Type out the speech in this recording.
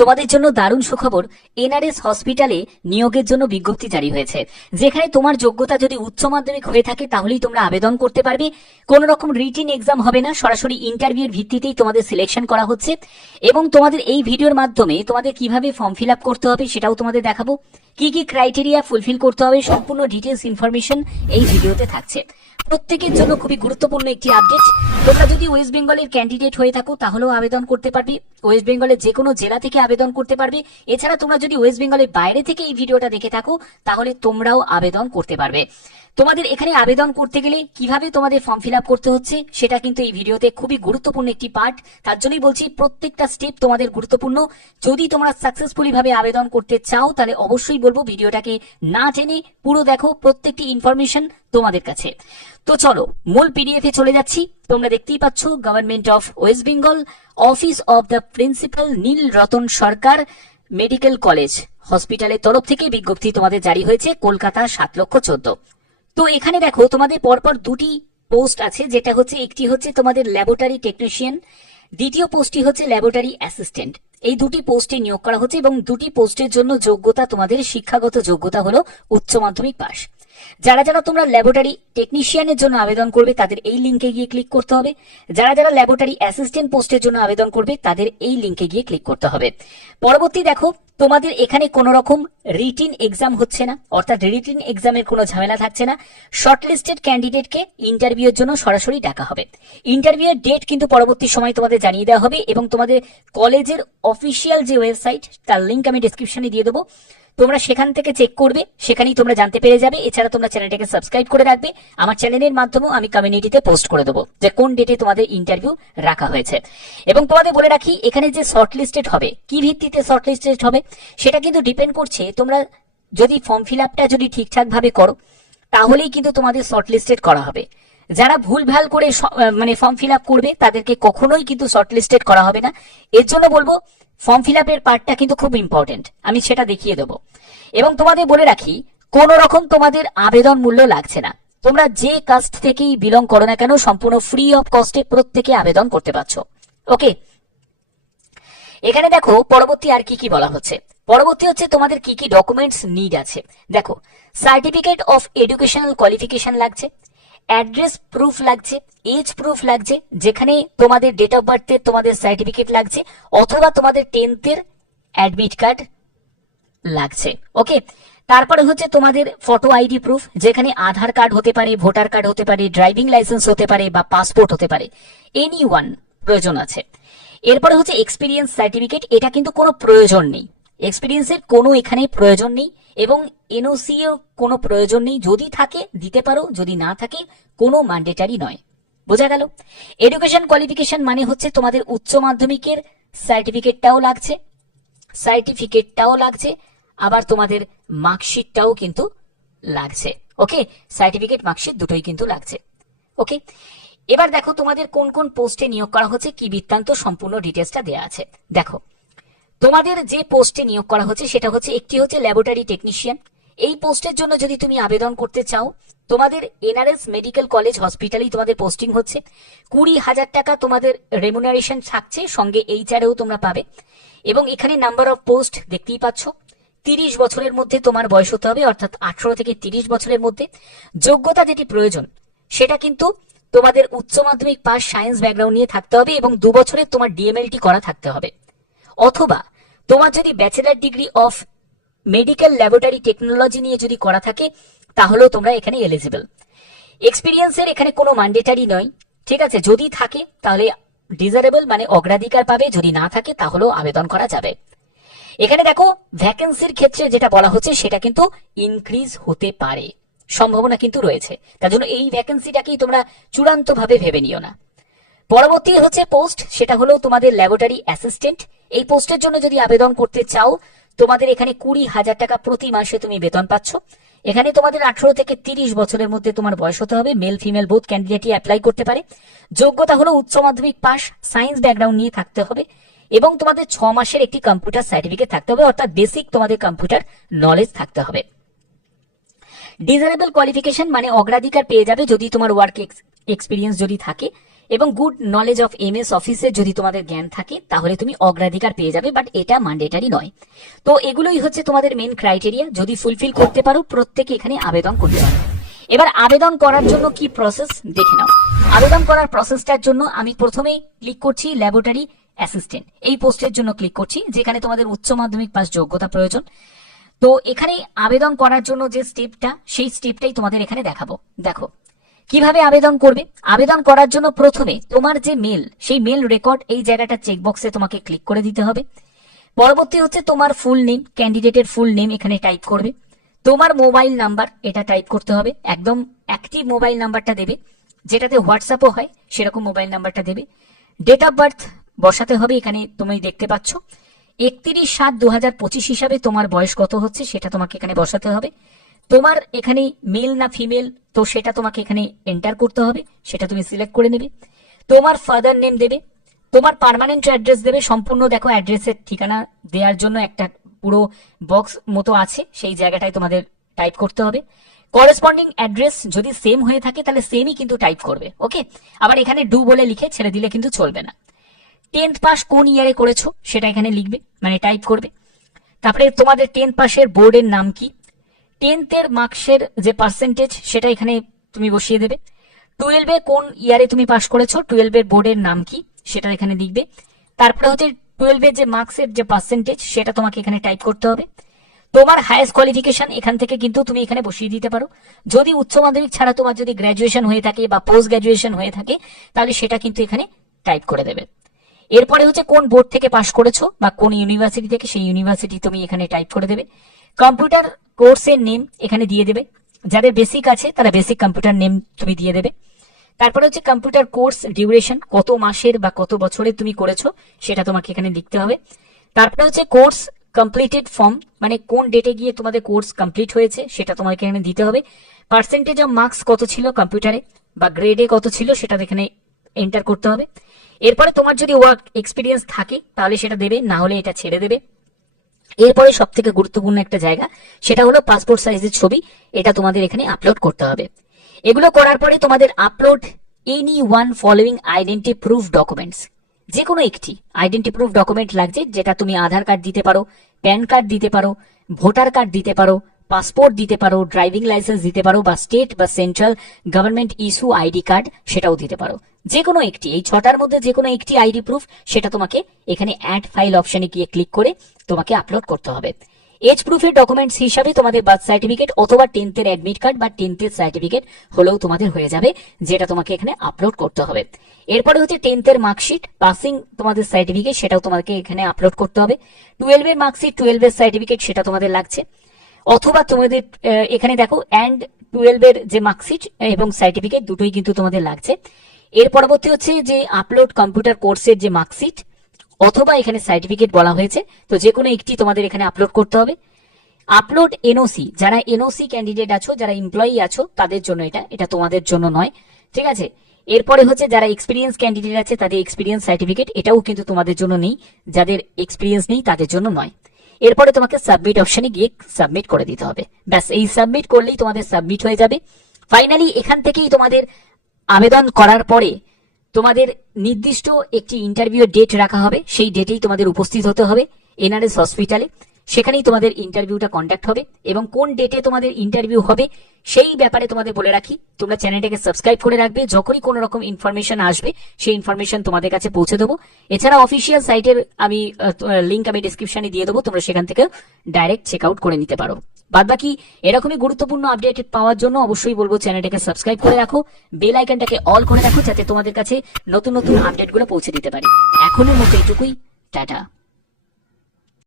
তোমাদের জন্য দারুণ সুখবর, এনআরএস হসপিটালে নিয়োগের জন্য বিজ্ঞপ্তি জারি হয়েছে। যেখানে তোমার যোগ্যতা যদি উচ্চ মাধ্যমিক হয়ে থাকে, তাহলেই তোমরা আবেদন করতে পারবে। কোনো রকম রিটিন এক্সাম হবে না, সরাসরি ইন্টারভিউর ভিত্তিতেই তোমাদের সিলেকশন করা হচ্ছে। এবং তোমাদের এই ভিডিওর মাধ্যমে তোমাদের কীভাবে ফর্ম ফিল আপ করতে হবে সেটাও তোমাদের দেখাবো। কি কি ক্রাইটেরিয়া ফুলফিল করতে হবে, সম্পূর্ণ ডিটেলস ইনফরমেশন এই ভিডিওতে থাকছে। প্রত্যেকের জন্য খুবই গুরুত্বপূর্ণ একটি আপডেট। তোমরা যদি ওয়েস্ট বেঙ্গলের ক্যান্ডিডেট হয়ে থাকো, তাহলেও আবেদন করতে পারবে। ওয়েস্ট বেঙ্গলের যে কোনো জেলা থেকে আবেদন করতে পারবে। এছাড়া তোমরা যদি ওয়েস্ট বেঙ্গলের বাইরে থেকে এই ভিডিওটা দেখে থাকো, তাহলে তোমরাও আবেদন করতে পারবে। তোমাদের এখানে আবেদন করতে গেলে কীভাবে তোমাদের ফর্ম ফিল করতে হচ্ছে, সেটা কিন্তু এই ভিডিওতে খুবই গুরুত্বপূর্ণ একটি পার্ট তার জন্যই বলছি, প্রত্যেকটা স্টেপ তোমাদের গুরুত্বপূর্ণ। যদি তোমরা সাকসেসফুলি ভাবে আবেদন করতে চাও, তাহলে অবশ্যই বলব ভিডিওটাকে না টেনে পুরো দেখো, প্রত্যেকটি ইনফরমেশন তোমাদের কাছে। তো চলো, মূল পিডিএফ এ চলে যাচ্ছি। তোমরা দেখতেই পাচ্ছ government of West Bengal office of the principal Nil Ratan Sarkar medical college হসপিটালের তরফ থেকে বিজ্ঞপ্তি তোমাদের জারি হয়েছে, কলকাতা সাত লক্ষ চোদ্দ। তো এখানে দেখো, তোমাদের পরপর দুটি পোস্ট আছে, যেটা হচ্ছে, একটি হচ্ছে তোমাদের ল্যাবরেটরি টেকনিশিয়ান দ্বিতীয় পোস্টটি হচ্ছে ল্যাবরেটরি অ্যাসিস্ট্যান্ট এই দুটি পোস্টে নিয়োগ করা হচ্ছে এবং দুটি পোস্টের জন্য যোগ্যতা তোমাদের শিক্ষাগত যোগ্যতা হলো উচ্চ মাধ্যমিক পাস যারা যারা তোমরা ল্যাবরেটরি টেকনিশিয়ানের জন্য আবেদন করবে, তাদের এই লিঙ্কে গিয়ে ক্লিক করতে হবে। যারা যারা ল্যাবরেটরি অ্যাসিস্ট্যান্ট পোস্টের জন্য আবেদন করবে, তাদের এই লিঙ্কে গিয়ে ক্লিক করতে হবে। পরবর্তী দেখো, তোমাদের এখানে কোনো রকম রিটিন এক্সাম হচ্ছে না, অর্থাৎ রিটিন এক্সামের কোনো ঝামেলা থাকছে না। শর্টলিস্টেড ক্যান্ডিডেটকে ইন্টারভিউর জন্য সরাসরি ডাকা হবে। ইন্টারভিউয়ের ডেট কিন্তু পরবর্তী সময় তোমাদের জানিয়ে দেওয়া হবে এবং তোমাদের কলেজের অফিসিয়াল যে ওয়েবসাইট তার লিঙ্ক আমি ডিসক্রিপশনে দিয়ে দেবো। তোমরা সেখান থেকে চেক করবে, সেখানেই তোমরা জানতে পেরে যাবে। এছাড়া তোমরা চ্যানেলটাকে সাবস্ক্রাইব করে রাখবে। আমার চ্যানেলের মাধ্যমেও আমি কমিউনিটিতে পোস্ট করে দেবো যে কোন ডেটে তোমাদের ইন্টারভিউ রাখা হয়েছে। এবং তোমাদের বলে রাখি, এখানে যে শর্ট লিস্টেড হবে, কি ভিত্তিতে শর্ট লিস্টেড হবে, সেটা কিন্তু ডিপেন্ড করছে তোমরা যদি ফর্ম ফিল আপটা যদি ঠিকঠাক ভাবে করো, তাহলেই কিন্তু তোমাদের শর্ট লিস্টেড করা হবে। যারা ভুলভাল করে মানে ফর্ম ফিল করবে, তাদেরকে কখনোই কিন্তু শর্ট লিস্টেড করা হবে না। এর জন্য বলব ফর্ম ফিল আপের পার্টটা কিন্তু খুব ইম্পর্টেন্ট আমি সেটা দেখিয়ে দেবো। এবং তোমাদের বলে রাখি কোন রকম তোমাদের আবেদন মূল্য লাগছে না। তোমরা যে কাস্ট থেকেই বিলং করো না কেন, সম্পূর্ণ ফ্রি অফ কস্টে প্রত্যেকে আবেদন করতে পারছ। ওকে? এখানে দেখো, পরবর্তী আর কি কি বলা হচ্ছে? পরবর্তী হচ্ছে তোমাদের কি কি ডকুমেন্টস নিড আছে। দেখো সার্টিফিকেট অফ এডুকেশনাল কোয়ালিফিকেশন লাগছে অ্যাড্রেস প্রুফ লাগছে এজ প্রুফ লাগছে, যেখানে তোমাদের ডেট অফ বার্থের তোমাদের সার্টিফিকেট লাগছে, অথবা তোমাদের টেন্থের অ্যাডমিট কার্ড লাগছে ওকে তারপরে হচ্ছে তোমাদের ফটো আইডি প্রুফ যেখানে আধার কার্ড হতে পারে ভোটার কার্ড হতে পারে ড্রাইভিং লাইসেন্স হতে পারে, বা পাসপোর্ট হতে পারে এনি ওয়ান প্রয়োজন আছে। এরপরে হচ্ছে এক্সপিরিয়েন্স সার্টিফিকেট এটা কিন্তু কোনো প্রয়োজন নেই। এক্সপিরিয়েন্সের কোনো এখানে প্রয়োজন নেই এবং এনওসি এর কোনো প্রয়োজন নেই। যদি থাকে, দিতে পারো, যদি না থাকে, কোনো ম্যান্ডেটারি নয়। বোঝা গেল? এডুকেশন কোয়ালিফিকেশন মানে হচ্ছে তোমাদের উচ্চ মাধ্যমিকের সার্টিফিকেটটাও লাগছে সার্টিফিকেটটাও লাগছে, আবার তোমাদের মার্কশিটটাও কিন্তু লাগছে। ওকে? সার্টিফিকেট মার্কশিট দুটোই কিন্তু লাগছে। ওকে? এবার দেখো তোমাদের কোন কোন পোস্টে নিয়োগ করা হচ্ছে, কি বৃত্তান্ত সম্পূর্ণ ডিটেলসটা দেওয়া আছে। দেখো তোমাদের যে পোস্টে নিয়োগ করা হচ্ছে, সেটা হচ্ছে একটি হচ্ছে ল্যাবরেটরি টেকনিশিয়ান এই পোস্টের জন্য যদি তুমি আবেদন করতে চাও, তোমাদের এনআরএস মেডিকেল কলেজ হসপিটালেই তোমাদের পোস্টিং হচ্ছে। কুড়ি হাজার টাকা তোমাদের রেমুনারেশন থাকছে, সঙ্গে এইচআরেও তোমরা পাবে। এবং এখানে নাম্বার অফ পোস্ট দেখতেই পাচ্ছ। তিরিশ বছরের মধ্যে তোমার বয়স হতে হবে, অর্থাৎ আঠারো থেকে তিরিশ বছরের মধ্যে। যোগ্যতা যেটি প্রয়োজন, সেটা কিন্তু তোমাদের উচ্চ মাধ্যমিক পাস সায়েন্স ব্যাকগ্রাউন্ড নিয়ে থাকতে হবে এবং দু বছরের তোমার ডিএমএলটি করা থাকতে হবে। অথবা তোমার যদি bachelor degree of medical laboratory technology নিয়ে যদি করা থাকে, তাহলেও তোমরা এখানে এলিজিবল এক্সপিরিয়েন্সের এখানে কোনো ম্যান্ডেটারি নয়, ঠিক আছে? যদি থাকে, তাহলে ডিজারেবল মানে অগ্রাধিকার পাবে, যদি না থাকে, তাহলেও আবেদন করা যাবে। এখানে দেখো ভ্যাকেন্সির ক্ষেত্রে যেটা বলা হচ্ছে, সেটা কিন্তু ইনক্রিজ হতে পারে। সম্ভাবনা কিন্তু রয়েছে। তার জন্য এই ভ্যাকেন্সিটাকেই তোমরা চূড়ান্তভাবে ভেবে নিও না। পরবর্তী হচ্ছে পোস্ট সেটা হলো তোমাদের ল্যাবরেটরি অ্যাসিস্ট্যান্ট এই পোস্টের জন্য যদি আবেদন করতে চাও, তোমাদের এখানে কুড়ি হাজার টাকা প্রতি মাসে তুমি বেতন পাচ্ছ। এখানে তোমাদের আঠারো থেকে তিরিশ বছরের মধ্যে তোমার বয়স হতে হবে মেল ফিমেল বোথ ক্যান্ডিডেটই অ্যাপ্লাই করতে পারে। যোগ্যতা হলো উচ্চ মাধ্যমিক পাস সায়েন্স ব্যাকগ্রাউন্ড নিয়ে থাকতে হবে এবং তোমাদের ছ মাসের একটি কম্পিউটার সার্টিফিকেট থাকতে হবে, অর্থাৎ বেসিক তোমাদের কম্পিউটার নলেজ থাকতে হবে। ডিজারেবল কোয়ালিফিকেশন মানে অগ্রাধিকার পেয়ে যাবে যদি তোমার ওয়ার্ক এক্সপিরিয়েন্স যদি থাকে। এবং good knowledge of M S অফিসে যদি তোমাদের জ্ঞান থাকে, তাহলে তুমি অগ্রাধিকার পেয়ে যাবে বাট এটা ম্যান্ডেটারি নয়। তো এগুলোই হচ্ছে তোমাদের মেন ক্রাইটেরিয়া যদি ফুলফিল করতে পারো, প্রত্যেকে এখানে আবেদন করতে পারো। এবার আবেদন করার জন্য কি প্রসেস দেখে নাও। আবেদন করার প্রসেসটার জন্য আমি প্রথমেই ক্লিক করছি ল্যাবরেটরি অ্যাসিস্ট্যান্ট এই পোস্টের জন্য ক্লিক করছি, যেখানে তোমাদের উচ্চ মাধ্যমিক পাস যোগ্যতা প্রয়োজন। তো এখানে আবেদন করার জন্য যে স্টেপটা সেই স্টেপটাই তোমাদের এখানে দেখাবো। দেখো কীভাবে আবেদন করবে? আবেদন করার জন্য প্রথমে তোমার যে মেল সেই মেল রেকর্ড এই জায়গাটা চেকবক্সে তোমাকে ক্লিক করে দিতে হবে। পরবর্তী হচ্ছে তোমার ফুল নেম ক্যান্ডিডেটের ফুল নেম এখানে টাইপ করবে। তোমার মোবাইল নাম্বার এটা টাইপ করতে হবে। একদম অ্যাক্টিভ মোবাইল নাম্বারটা দেবে, যেটাতে হোয়াটসঅ্যাপও হয়, সেরকম মোবাইল নাম্বারটা দেবে। ডেট অফ বার্থ বসাতে হবে, এখানে তুমি দেখতে পাচ্ছ। একত্রিশ সাত দু হাজার পঁচিশ হিসাবে তোমার বয়স কত হচ্ছে, সেটা তোমাকে এখানে বসাতে হবে। তোমার এখানে মেল না ফিমেল তো সেটা তোমাকে এখানে এন্টার করতে হবে, সেটা তুমি সিলেক্ট করে নেবে। তোমার ফাদার নেম দেবে, তোমার পার্মানেন্ট অ্যাড্রেস দেবে, সম্পূর্ণ দেখো অ্যাড্রেসের ঠিকানা দেওয়ার জন্য একটা পুরো বক্স মতো আছে, সেই জায়গাটায় তোমাদের টাইপ করতে হবে। করেসপন্ডিং অ্যাড্রেস যদি সেম হয়ে থাকে, তাহলে সেমই কিন্তু টাইপ করবে ওকে আবার এখানে ডু বলে লিখে ছেড়ে দিলে কিন্তু চলবে না। টেন্থ পাস কোন ইয়ারে করেছ, সেটা এখানে লিখবে মানে টাইপ করবে। তারপরে তোমাদের টেন্থ পাসের বোর্ডের নাম কি? টেন্থের মার্কসের যে পার্সেন্টেজ সেটা এখানে তুমি বসিয়ে দেবে। টুয়েলভে কোন ইয়ারে তুমি পাস করেছ টুয়েলভের বোর্ডের নাম কি, সেটা এখানে লিখবে। তারপরে হচ্ছে টুয়েলভের যে মার্কসের যে পার্সেন্টেজ সেটা তোমাকে এখানে টাইপ করতে হবে। তোমার হায়েস্ট কোয়ালিফিকেশন এখান থেকে কিন্তু তুমি এখানে বসিয়ে দিতে পারো। যদি উচ্চ মাধ্যমিক ছাড়া তোমার যদি গ্র্যাজুয়েশন হয়ে থাকে বা পোস্ট গ্র্যাজুয়েশন হয়ে থাকে, তাহলে সেটা কিন্তু এখানে টাইপ করে দেবে। এরপরে হচ্ছে কোন বোর্ড থেকে পাশ করেছ বা কোন ইউনিভার্সিটি থেকে, সেই ইউনিভার্সিটি তুমি এখানে টাইপ করে দেবে। কম্পিউটার কোর্সের নেম এখানে দিয়ে দেবে। যাদের বেসিক আছে, তারা বেসিক কম্পিউটার নেম তুমি দিয়ে দেবে। তারপরে হচ্ছে কম্পিউটার কোর্স ডিউরেশন কত মাসের বা কত বছরের তুমি করেছ, সেটা তোমাকে এখানে লিখতে হবে। তারপরে হচ্ছে কোর্স কমপ্লিটেড ফর্ম মানে কোন ডেটে গিয়ে তোমাদের কোর্স কমপ্লিট হয়েছে, সেটা তোমাকে এখানে দিতে হবে। পার্সেন্টেজ অফ মার্কস কত ছিল কম্পিউটারে বা গ্রেডে কত ছিল সেটা এখানে এন্টার করতে হবে। এরপরে তোমার যদি ওয়ার্ক এক্সপিরিয়েন্স থাকে, তাহলে সেটা দেবে, না হলে এটা ছেড়ে দেবে। এরপরে সব থেকে গুরুত্বপূর্ণ একটা জায়গা, সেটা হলো পাসপোর্ট সাইজের ছবি। এটা তোমাদের এখানে আপলোড করতে হবে। এগুলো করার পরে তোমাদের upload any one following identity proof documents যে কোনো একটি আইডেন্টি প্রুফ ডকুমেন্ট লাগছে, যেটা তুমি আধার কার্ড দিতে পারো প্যান কার্ড দিতে পারো ভোটার কার্ড দিতে পারো পাসপোর্ট দিতে পারো, ড্রাইভিং লাইসেন্স দিতে পারো বা স্টেট বা central government issue ID card সেটাও দিতে পারো। যে কোনো একটি, এই ছটার মধ্যে যে কোনো একটি আইডি প্রুফ সেটা তোমাকে এখানে অ্যাড ফাইল অপশনে গিয়ে ক্লিক করে তোমাকে আপলোড করতে হবে। এজ প্রুফের ডকুমেন্টস হিসাবে তোমাদের বার্থ সার্টিফিকেট অথবা টেন্থের অ্যাডমিট কার্ড বা টেন্থের সার্টিফিকেট হলেও তোমাদের হয়ে যাবে, যেটা তোমাকে এখানে আপলোড করতে হবে। এরপরে হচ্ছে টেন্থের মার্কশিট পাসিং তোমাদের সার্টিফিকেট সেটাও তোমাকে এখানে আপলোড করতে হবে। টুয়েলভের মার্কশিট টুয়েলভের সার্টিফিকেট সেটা তোমাদের লাগছে। অথবা তোমাদের এখানে দেখো অ্যান্ড টুয়েলভের যে মার্কশিট এবং সার্টিফিকেট দুটোই কিন্তু তোমাদের লাগছে। এর পরবর্তী হচ্ছে যে আপলোড কম্পিউটার কোর্সের যে মার্কশিট অথবা এখানে সার্টিফিকেট বলা হয়েছে, তো যে কোনো একটি তোমাদের এখানে আপলোড করতে হবে। আপলোড এনওসি যারা এনওসি ক্যান্ডিডেট আছো, যারা এমপ্লয়ি আছো, তাদের জন্য এটা এটা তোমাদের জন্য নয়, ঠিক আছে? এরপরে হচ্ছে যারা এক্সপিরিয়েন্স ক্যান্ডিডেট আছে, তাদের এক্সপিরিয়েন্স সার্টিফিকেট এটাও কিন্তু তোমাদের জন্য নেই, যাদের এক্সপিরিয়েন্স নেই, তাদের জন্য নয়। এরপরে তোমাকে সাবমিট অপশনে গিয়ে সাবমিট করে দিতে হবে। ব্যাস, এই সাবমিট করলেই তোমাদের সাবমিট হয়ে যাবে। ফাইনালি এখান থেকেই তোমাদের আবেদন করার পরে তোমাদের নির্দিষ্ট একটি ইন্টারভিউ ডেট রাখা হবে। সেই ডেটেই তোমাদের উপস্থিত হতে হবে। এনআরএস হসপিটালে সেখানেই তোমাদের ইন্টারভিউটা কন্ডাক্ট হবে এবং কোন ডেটে তোমাদের ইন্টারভিউ হবে সেই ব্যাপারে তোমাদের বলে রাখি। তোমরা চ্যানেলটাকে সাবস্ক্রাইব করে রাখবে। যখনই কোনো রকম ইনফরমেশন আসবে, সেই ইনফরমেশন তোমাদের কাছে পৌঁছে দেবো। এছাড়া অফিসিয়াল সাইটের আমি লিঙ্ক আমি ডিসক্রিপশনে দিয়ে দেবো। তোমরা সেখান থেকে ডাইরেক্ট চেক আউট করে নিতে পারো। বাদ বাকি এরকমই গুরুত্বপূর্ণ আপডেট পাওয়ার জন্য অবশ্যই বলব চ্যানেলটাকে সাবস্ক্রাইব করে রাখো। বেল আইকনটাকে অল করে রাখো যাতে তোমাদের কাছে নতুন নতুন আপডেটগুলো পৌঁছে দিতে পারি। এখনের মতো এটুকুই। টাটা।